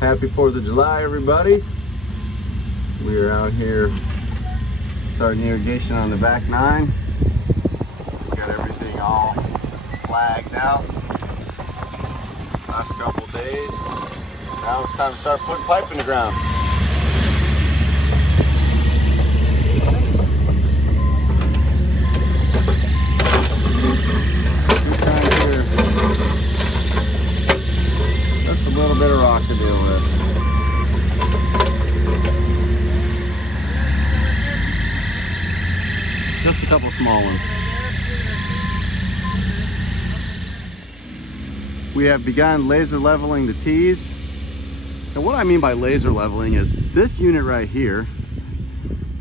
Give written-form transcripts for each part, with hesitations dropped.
Happy 4th of July, everybody. We are out here starting irrigation on the back 9. Got everything all flagged out last couple days. Now it's time to start putting pipe in the ground. Just a little bit of rock to deal with. Just a couple small ones. We have begun laser leveling the tees. And what I mean by laser leveling is this unit right here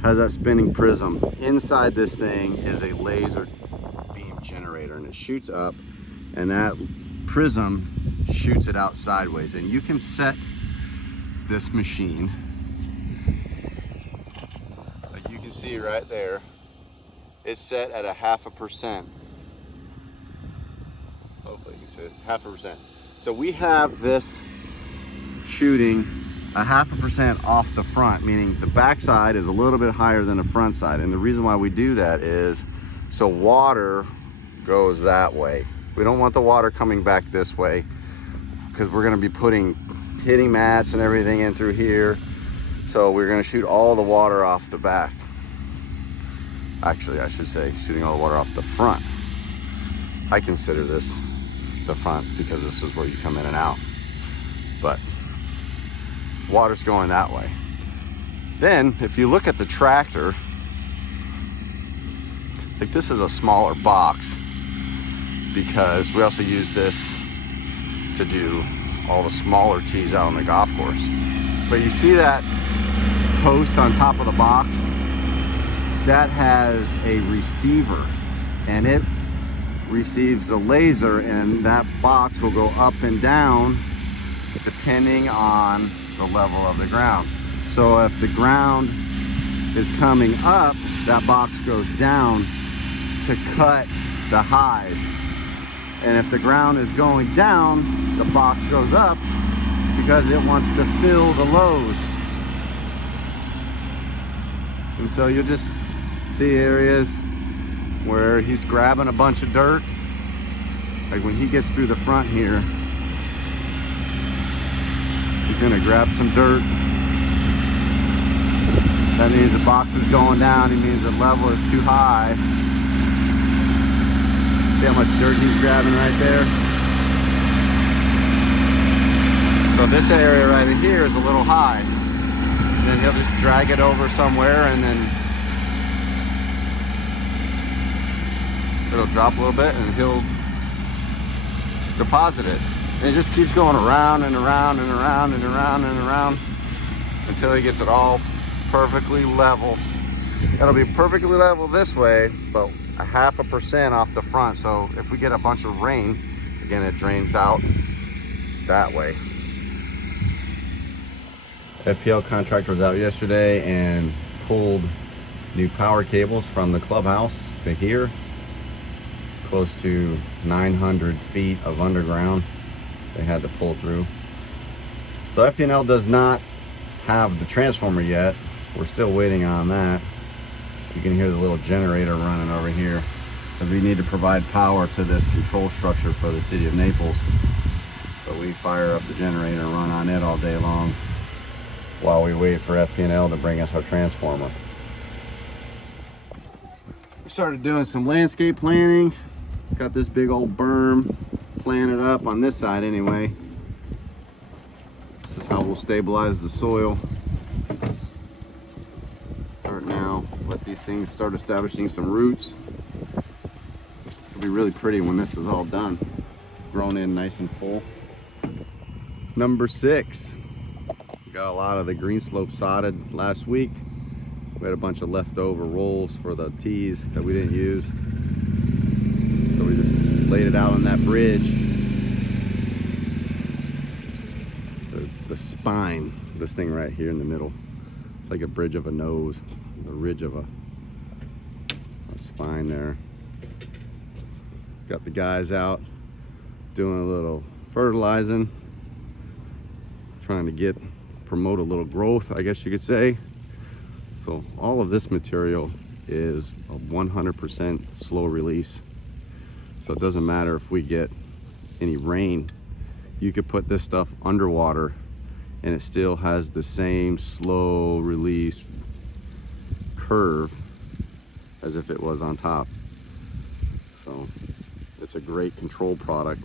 has that spinning prism. Inside this thing is a laser beam generator, and it shoots up, and that prism shoots it out sideways. And you can set this machine, like you can see right there, it's set at 0.5%. Hopefully you can see it, 0.5%. So we have this shooting 0.5% off the front, meaning the back side is a little bit higher than the front side. And the reason why we do that is so water goes that way. We don't want the water coming back this way, because we're going to be hitting mats and everything in through here. So we're going to shoot all the water off the back. Actually, I should say shooting all the water off the front. I consider this the front because this is where you come in and out. But water's going that way. Then if you look at the tractor, like this is a smaller box because we also use this to do all the smaller tees out on the golf course. But you see that post on top of the box? That has a receiver, and it receives a laser, and that box will go up and down depending on the level of the ground. So if the ground is coming up, that box goes down to cut the highs. And if the ground is going down, the box goes up because it wants to fill the lows. And so you'll just see areas where he's grabbing a bunch of dirt. Like when he gets through the front here, he's gonna grab some dirt. That means the box is going down. It means the level is too high. See how much dirt he's grabbing right there? So this area right here is a little high. Then he'll just drag it over somewhere, and then it'll drop a little bit, and he'll deposit it. And it just keeps going around and around and around and around and around until he gets it all perfectly level. It'll be perfectly level this way, but 0.5% off the front. So if we get a bunch of rain, again, it drains out that way. FPL contractor was out yesterday and pulled new power cables from the clubhouse to here. It's close to 900 feet of underground they had to pull through. So FPL does not have the transformer yet. We're still waiting on that. You can hear the little generator running over here because we need to provide power to this control structure for the city of Naples. So we fire up the generator and run on it all day long while we wait for FPL to bring us our transformer. We started doing some landscape planting. Got this big old berm planted up on this side anyway. This is how we'll stabilize the soil. Start now, let these things start establishing some roots. It'll be really pretty when this is all done. Grown in nice and full. Number 6. Got a lot of the green slope sodded last week. We had a bunch of leftover rolls for the tees that we didn't use. So we just laid it out on that bridge. The spine, this thing right here in the middle. It's like a bridge of a nose, the ridge of a spine there. Got the guys out doing a little fertilizing, trying to promote a little growth, I guess you could say. So all of this material is a 100% slow release. So it doesn't matter if we get any rain. You could put this stuff underwater and it still has the same slow release curve as if it was on top. So it's a great control product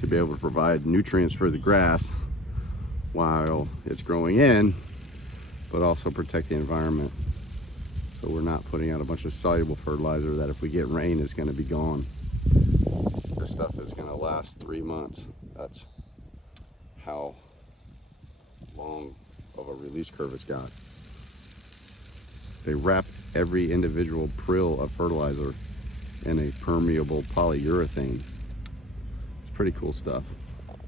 to be able to provide nutrients for the grass while it's growing in, but also protect the environment. So we're not putting out a bunch of soluble fertilizer that if we get rain is going to be gone. This stuff is going to last 3 months. That's how long of a release curve it's got. They wrap every individual prill of fertilizer in a permeable polyurethane. It's pretty cool stuff.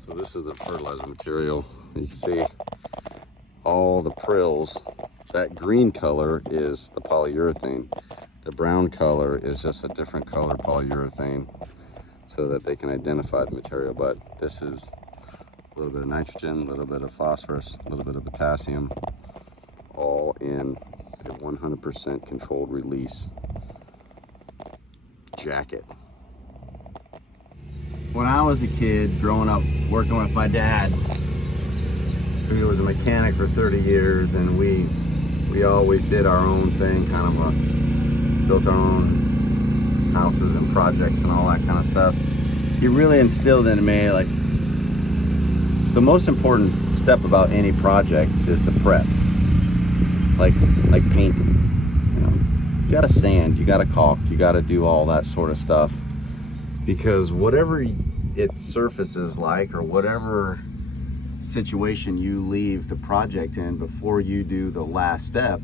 So this is the fertilizer material. You can see all the prills. That green color is the polyurethane. The brown color is just a different color polyurethane so that they can identify the material. But this is a little bit of nitrogen, a little bit of phosphorus, a little bit of potassium, all in a 100% controlled release jacket. When I was a kid growing up working with my dad, who was a mechanic for 30 years, and we always did our own thing, kind of built our own houses and projects and all that kind of stuff. He really instilled in me, like, the most important step about any project is the prep. Like painting, you know, you gotta sand, you gotta caulk, you gotta do all that sort of stuff, because whatever it surfaces like, or whatever situation you leave the project in before you do the last step,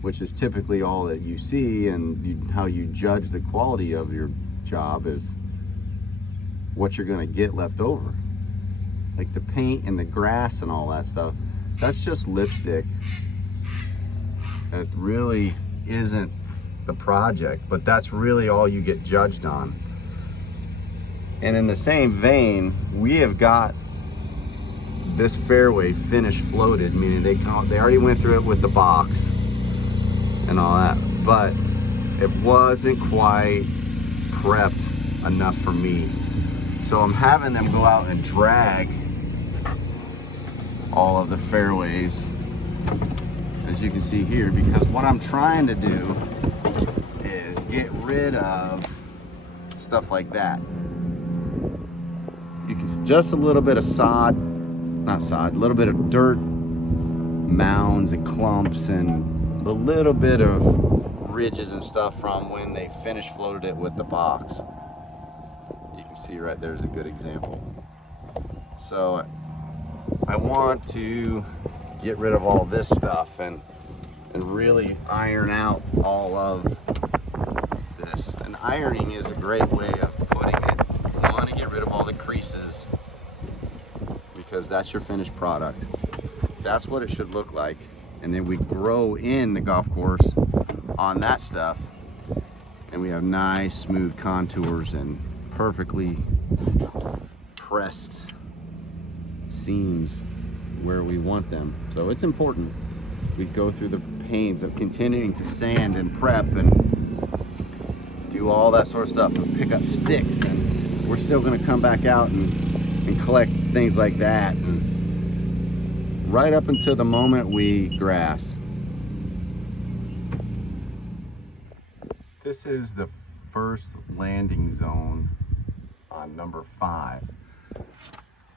which is typically all that you see, and how you judge the quality of your job is what you're going to get left over. Like the paint and the grass and all that stuff, that's just lipstick. It really isn't the project, but that's really all you get judged on. And in the same vein, we have got this Fairway finished floated, meaning they already went through it with the box and all that, but it wasn't quite prepped enough for me. So I'm having them go out and drag all of the fairways, as you can see here, because what I'm trying to do is get rid of stuff like that. You can just a little bit of sod, not sod, a little bit of dirt, mounds and clumps, and a little bit of ridges and stuff from when they finished floated it with the box. You can see right there's a good example. So I want to get rid of all this stuff and really iron out all of this. And ironing is a great way of putting it. You want to get rid of all the creases, because that's your finished product. That's what it should look like. And then we grow in the golf course on that stuff, and we have nice smooth contours and perfectly pressed seams where we want them. So it's important we go through the pains of continuing to sand and prep and do all that sort of stuff and pick up sticks, and we're still going to come back out and collect things like that, and right up until the moment we grass. This is the first landing zone on number 5.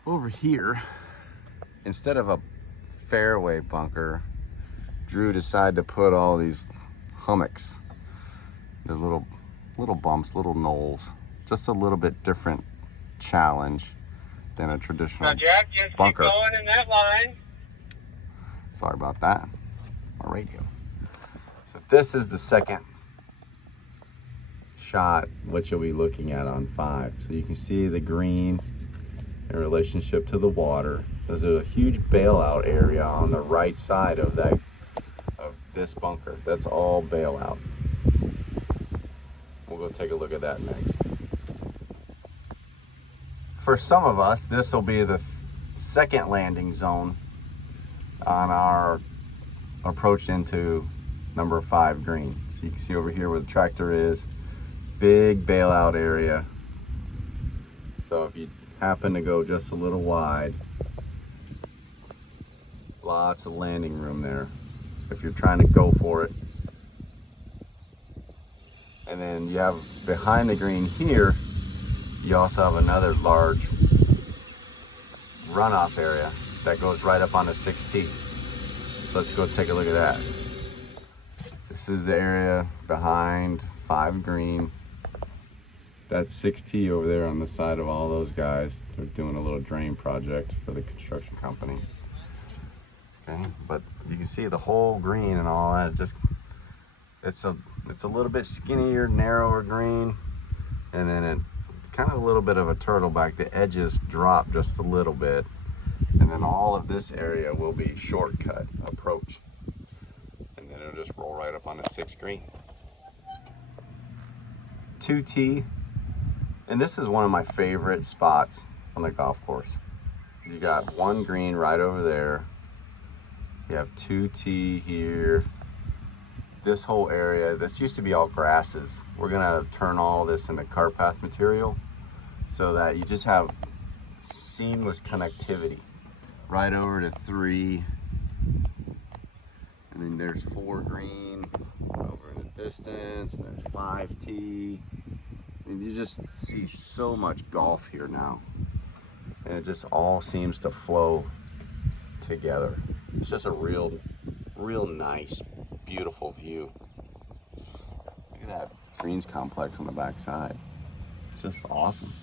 Over here, instead of a fairway bunker, Drew decided to put all these hummocks. They're little bumps, little knolls. Just a little bit different challenge than a traditional Jack, just bunker. Keep going in that line. Sorry about that. My radio. So this is the second shot, what you'll be looking at on 5. So you can see the green in relationship to the water. There's a huge bailout area on the right side of this bunker. That's all bailout. We'll go take a look at that next. For some of us, this will be the second landing zone on our approach into number 5 green. So you can see over here where the tractor is, big bailout area. So if you happen to go just a little wide, lots of landing room there if you're trying to go for it. And then you have behind the green here, you also have another large runoff area that goes right up onto 6T. So let's go take a look at that. This is the area behind 5 green. That's 6T over there on the side of all those guys. They're doing a little drain project for the construction company. Okay, but you can see the whole green and all that. It's a little bit skinnier, narrower green, and then it kind of a little bit of a turtleback. The edges drop just a little bit, and then all of this area will be shortcut approach, and then it'll just roll right up on the 6 green. 2T, and this is one of my favorite spots on the golf course. You got 1 green right over there. You have 2T here. This whole area, this used to be all grasses. We're gonna turn all this into cart path material so that you just have seamless connectivity right over to 3. And then there's 4 green over in the distance, and there's 5T. And you just see so much golf here now. And it just all seems to flow together. It's just a real nice, beautiful view. Look at that greens complex on the back side. It's just awesome.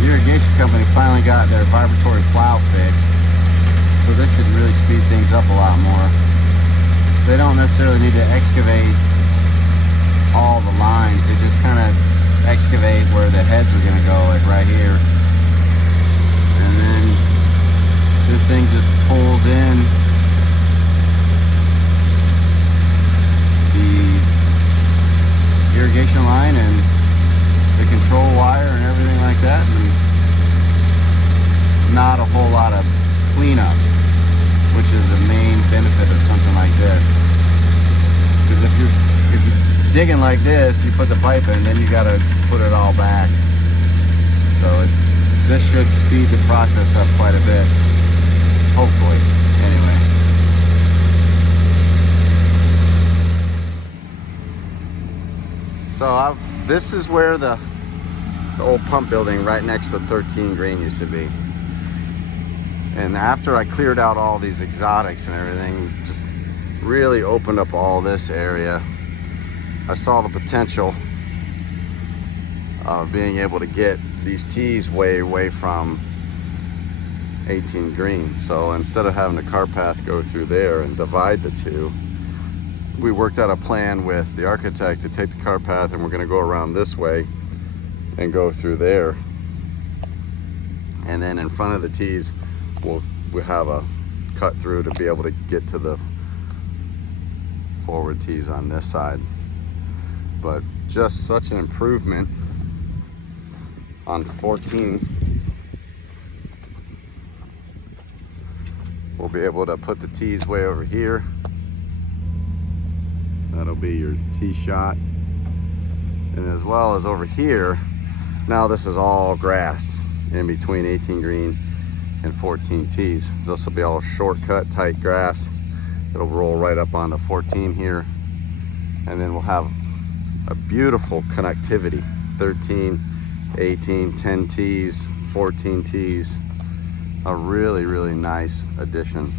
The irrigation company finally got their vibratory plow fixed, so this should really speed things up a lot more. They don't necessarily need to excavate all the lines. They just kind of excavate where the heads are going to go, like right here. And then this thing just pulls in the irrigation line and the control wire and everything like that. And not a whole lot of cleanup, which is the main benefit of something like this. Because if you're digging like this, you put the pipe in, then you got to put it all back. So this should speed the process up quite a bit, hopefully. Anyway, so this is where the old pump building right next to 13 green used to be. And after I cleared out all these exotics and everything, just really opened up all this area, I saw the potential of being able to get these tees way away from 18 green. So instead of having the cart path go through there and divide the two, we worked out a plan with the architect to take the cart path, and we're going to go around this way and go through there. And then in front of the tees, we'll have a cut through to be able to get to the forward tees on this side. But just such an improvement on 14. We'll be able to put the tees way over here. That'll be your tee shot. And as well as over here, now this is all grass in between 18 green and 14 tees. This will be all shortcut tight grass. It'll roll right up onto 14 here. And then we'll have a beautiful connectivity. 13, 18, 10 tees, 14 tees. A really, really nice addition